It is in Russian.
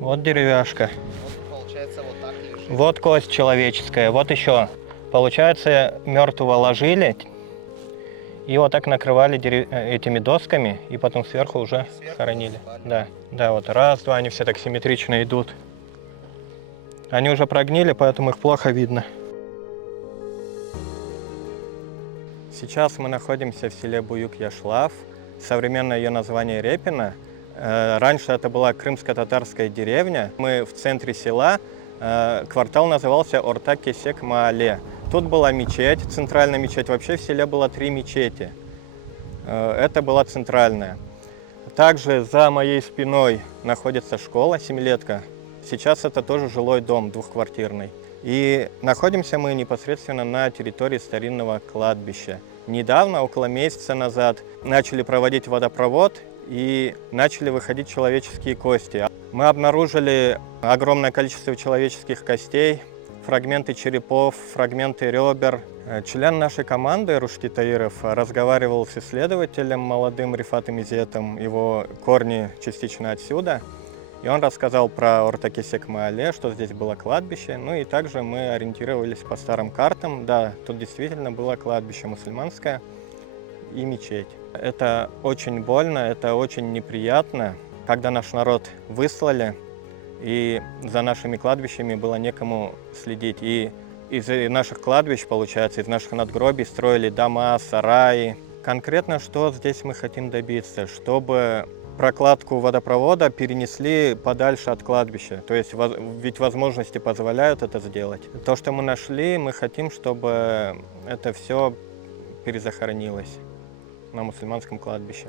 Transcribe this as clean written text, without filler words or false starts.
Вот деревяшка. Вот получается вот так лежит. Вот кость человеческая. Вот еще. Получается, мертвого ложили и вот так накрывали этими досками, и потом сверху уже Сверху хоронили. засыпали. Да, да, вот раз, два, они все так симметрично идут. Они уже прогнили, поэтому их плохо видно. Сейчас мы находимся в селе Буюк-Яшлав. Современное ее название Репино. Раньше это была крымско-татарская деревня. Мы в центре села. Квартал назывался Орта-Кесек-Маале. Тут была мечеть, центральная мечеть. Вообще в селе было 3 мечети. Это была центральная. Также за моей спиной находится школа, 7-летка. Сейчас это тоже жилой дом, двухквартирный. И находимся мы непосредственно на территории старинного кладбища. Недавно, около месяца назад, начали проводить водопровод и начали выходить человеческие кости. Мы обнаружили огромное количество человеческих костей, фрагменты черепов, фрагменты ребер. Член нашей команды Рушти Таиров разговаривал с исследователем молодым Рифатом Изетом, его корни частично отсюда. И он рассказал про Орта-Кесек-Маале, что здесь было кладбище. Ну и также мы ориентировались по старым картам. Да, тут действительно было кладбище мусульманское и мечеть. Это очень больно, это очень неприятно, когда наш народ выслали, и за нашими кладбищами было некому следить. И из наших кладбищ, получается, из наших надгробий строили дома, сараи. Конкретно что здесь мы хотим добиться? Чтобы прокладку водопровода перенесли подальше от кладбища. То есть ведь возможности позволяют это сделать. То, что мы нашли, мы хотим, чтобы это все перезахоронилось на мусульманском кладбище.